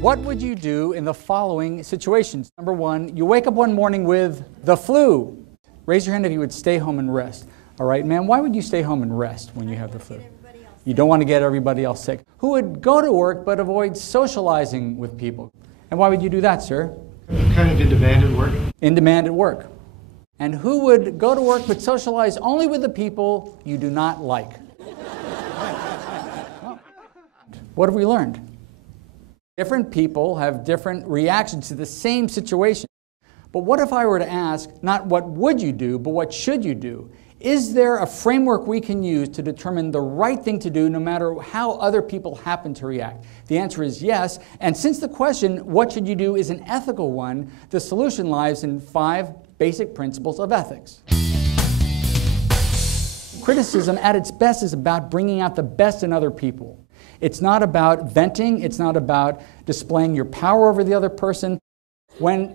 What would you do in the following situations? Number one, you wake up one morning with the flu. Raise your hand if you would stay home and rest. All right, ma'am, why would you stay home and rest when you have the flu? You don't want to get everybody else sick. Who would go to work but avoid socializing with people? And why would you do that, sir? Kind of in demand at work. In demand at work. And who would go to work but socialize only with the people you do not like? What have we learned? Different people have different reactions to the same situation. But what if I were to ask, not what would you do, but what should you do? Is there a framework we can use to determine the right thing to do no matter how other people happen to react? The answer is yes. And since the question, what should you do, is an ethical one, the solution lies in 5 basic principles of ethics. Criticism at its best is about bringing out the best in other people. It's not about venting. It's not about displaying your power over the other person. When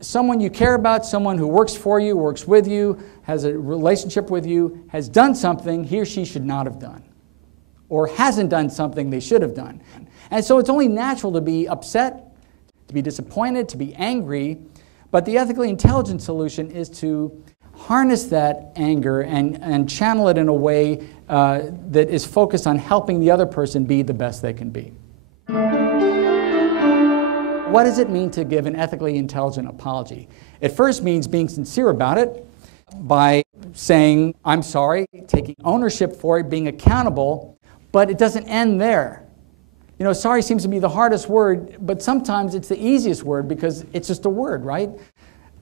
someone you care about, someone who works for you, works with you, has a relationship with you, has done something he or she should not have done, or hasn't done something they should have done. And so it's only natural to be upset, to be disappointed, to be angry, but the ethically intelligent solution is to harness that anger and channel it in a way that is focused on helping the other person be the best they can be. What does it mean to give an ethically intelligent apology? It first means being sincere about it by saying, I'm sorry, taking ownership for it, being accountable, but it doesn't end there. You know, sorry seems to be the hardest word, but sometimes it's the easiest word because it's just a word, right?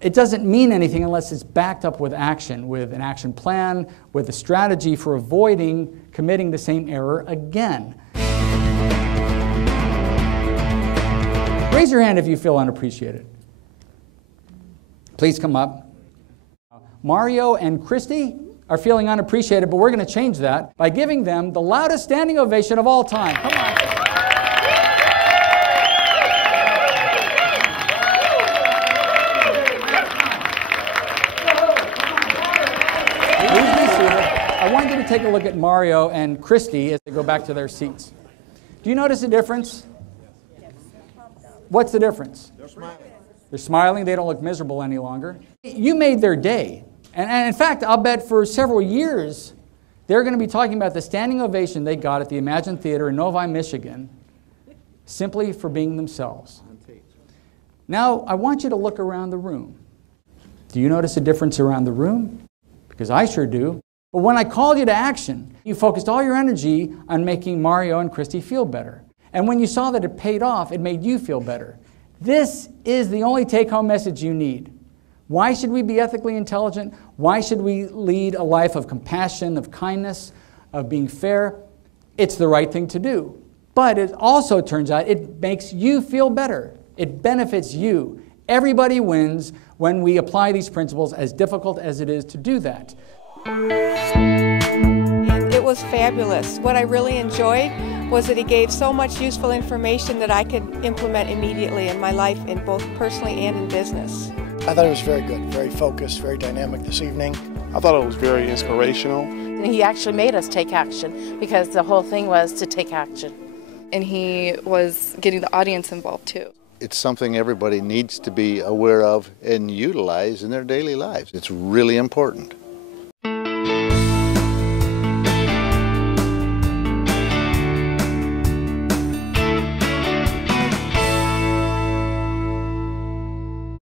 It doesn't mean anything unless it's backed up with action, with an action plan, with a strategy for avoiding committing the same error again. Raise your hand if you feel unappreciated. Please come up. Mario and Christy are feeling unappreciated, but we're going to change that by giving them the loudest standing ovation of all time. Come on. Please be seated. I want you to take a look at Mario and Christy as they go back to their seats. Do you notice a difference? What's the difference? They're smiling. They're smiling. They don't look miserable any longer. You made their day. And in fact, I'll bet for several years, they're going to be talking about the standing ovation they got at the Imagine Theater in Novi, Michigan, simply for being themselves. Now, I want you to look around the room. Do you notice a difference around the room? Because I sure do. But when I called you to action, you focused all your energy on making Mario and Christy feel better. And when you saw that it paid off, it made you feel better. This is the only take-home message you need. Why should we be ethically intelligent? Why should we lead a life of compassion, of kindness, of being fair? It's the right thing to do. But it also turns out it makes you feel better. It benefits you. Everybody wins when we apply these principles, as difficult as it is to do that. It was fabulous. What I really enjoyed was that he gave so much useful information that I could implement immediately in my life, in both personally and in business. I thought it was very good, very focused, very dynamic this evening. I thought it was very inspirational. He actually made us take action because the whole thing was to take action. And he was getting the audience involved too. It's something everybody needs to be aware of and utilize in their daily lives. It's really important.